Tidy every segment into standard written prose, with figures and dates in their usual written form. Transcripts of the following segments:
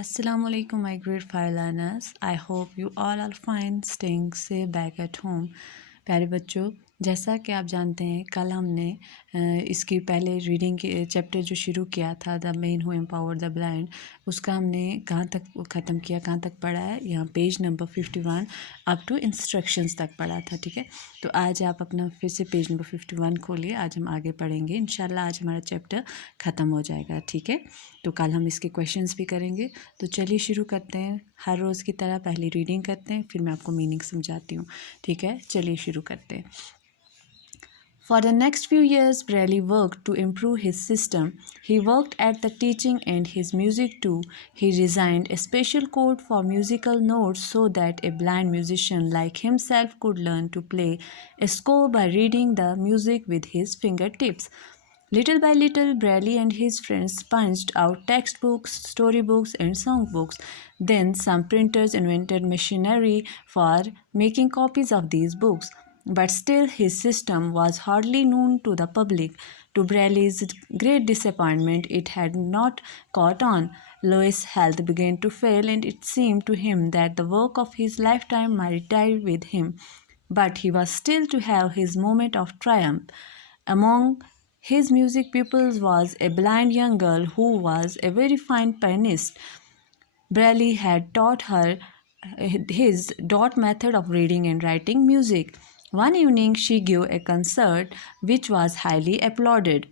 Assalamu alaikum my grade 5 learners. I hope you all are fine, staying safe back at home. प्यारे बच्चों, जैसा कि आप जानते हैं कल हमने इसकी पहले रीडिंग के चैप्टर जो शुरू किया था the man who empowered the blind, उसका हमने कहाँ तक ख़त्म किया, कहाँ तक पढ़ा है, यहाँ page number 51 up to instructions तक पढ़ा था। ठीक है, तो आज आप अपना फिर से पेज नंबर 51 खोलिए। आज हम आगे पढ़ेंगे इंशाल्लाह। आज हमारा चैप्टर ख़त्म हो जाएगा। ठीक है, तो कल हम इसके क्वेश्चंस भी करेंगे। तो चलिए शुरू करते हैं। हर रोज़ की तरह पहले रीडिंग करते हैं, फिर मैं आपको मीनिंग समझाती हूँ। ठीक है, चलिए शुरू करते हैं। For the next few years, Bradley worked to improve his system. He worked at the teaching and his music too. He designed a special code for musical notes so that a blind musician like himself could learn to play a score by reading the music with his fingertips. Little by little, Bradley and his friends punched out textbooks, storybooks, and songbooks. Then some printers invented machinery for making copies of these books. But still, his system was hardly known to the public. To Bradley's great disappointment, it had not caught on. Louis' health began to fail, and it seemed to him that the work of his lifetime might die with him. But he was still to have his moment of triumph. Among his music pupils was a blind young girl who was a very fine pianist. Bradley had taught her his dot method of reading and writing music. One evening, she gave a concert which was highly applauded.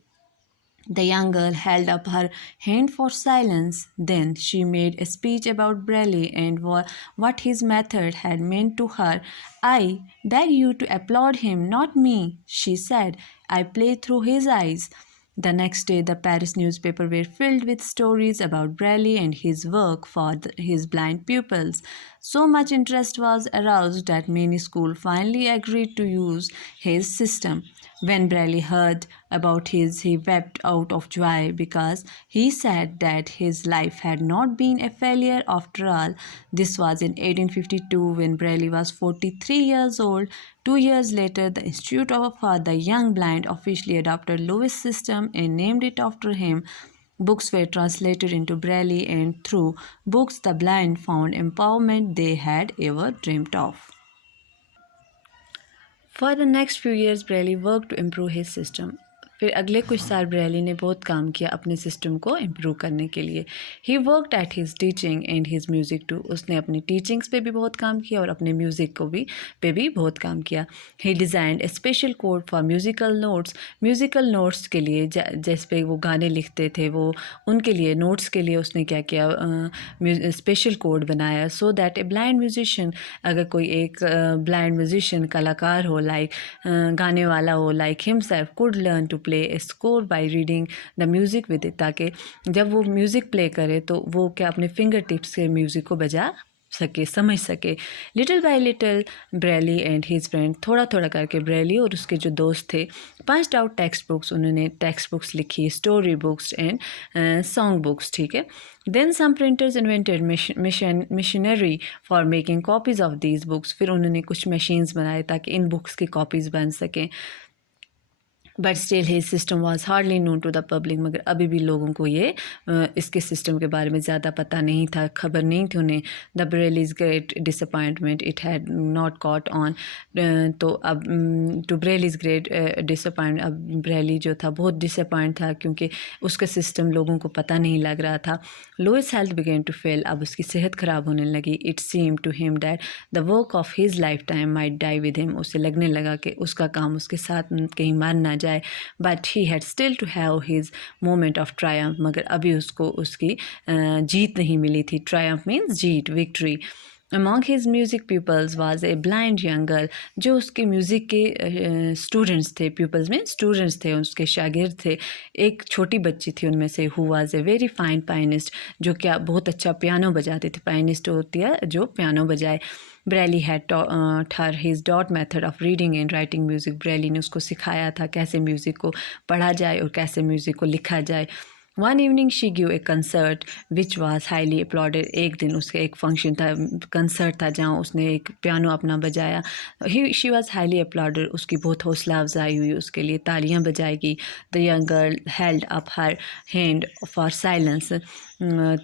The young girl held up her hand for silence. Then she made a speech about Bradley and what his method had meant to her. "I beg you to applaud him, not me," she said. "I play through his eyes." The next day, the Paris newspapers were filled with stories about Bradley and his work for his blind pupils. So much interest was aroused that many schools finally agreed to use his system. When Bradley heard about his, he wept out of joy because he said that his life had not been a failure after all. This was in 1852 when Bradley was 43 years old. 2 years later, the Institute for the Young Blind officially adopted Louis' system and named it after him. Books were translated into Braille, and through books, the blind found empowerment they had ever dreamt of. For the next few years, Bradley worked to improve his system. फिर अगले कुछ साल Braille ने बहुत काम किया अपने system को इम्प्रूव करने के लिए. He worked at his teaching and his music too. उसने अपनी टीचिंग्स पे भी बहुत काम किया और अपने म्यूज़िक को भी पे भी बहुत काम किया. He designed a special code for musical notes. Musical notes के लिए जिस पे वो गाने लिखते थे, वो उनके लिए नोट्स के लिए उसने क्या किया, स्पेशल कोड बनाया. So that a blind musician, अगर कोई एक ब्लाइंड म्यूजिशियन कलाकार हो, लाइक गाने वाला हो, like himself could learn to play a score by reading the music with it, ताकि जब वो म्यूज़िक प्ले करे तो वो क्या अपने फिंगर टिप्स से म्यूज़िक को बजा सके, समझ सके. Little by little Braille and his friend, थोड़ा थोड़ा करके ब्रेली और उसके जो दोस्त थे, पंच्ड आउट टेक्स्ट बुक्स. उन्होंने टेक्स्ट बुक्स लिखी, story books and song books. ठीक है. Then some printers invented machinery for making copies of these books. फिर उन्होंने कुछ मशीन्स बनाए ताकि इन बुक्स की कॉपीज़ बन सकें. But still his system was hardly known to the public. मगर अभी भी लोगों को ये इसके सिस्टम के बारे में ज़्यादा पता नहीं था, खबर नहीं थी उन्हें. The Braille's great disappointment, it had not caught on. तो अब टू ब्रेलीज ग्रेट डिसअपॉइंट, अब ब्रेली जो था बहुत डिसअपॉइंट था क्योंकि उसका सिस्टम लोगों को पता नहीं लग रहा था. Louis health began to fail, अब उसकी सेहत ख़राब होने लगी. It seem to him that the work of his lifetime might die with him. उसे लगने लगा कि उसका काम उसके साथ कहीं मार ना जाए. But he had still to have his moment of triumph, मगर अभी उसको उसकी जीत नहीं मिली थी. ट्रायम्फ मीन्स जीत, victory. Among his music pupils was a blind young girl, जो उसके म्यूज़िक के स्टूडेंट्स थे. pupils में स्टूडेंट्स थे, उसके शागिर्द थे. एक छोटी बच्ची थी उनमें से, who was a very fine pianist, जो क्या बहुत अच्छा पियानो बजाती थी. pianist होती है जो पियानो बजाए. Braille had taught her his dot method of reading and writing music. Braille ने उसको सिखाया था कैसे म्यूज़िक को पढ़ा जाए और कैसे म्यूज़िक को लिखा जाए. One evening she gave a concert which was highly applauded. एक दिन उसका एक फंक्शन था, कंसर्ट था, जहाँ उसने एक पियानो अपना बजाया. She was highly applauded. उसकी बहुत हौसला अफजाई हुई, उसके लिए तालियां बजाई गई. The young girl held up her hand for silence.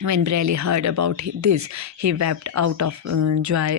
When Bradley heard about this, he wept out of joy.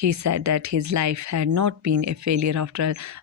He said that his life had not been a failure after all.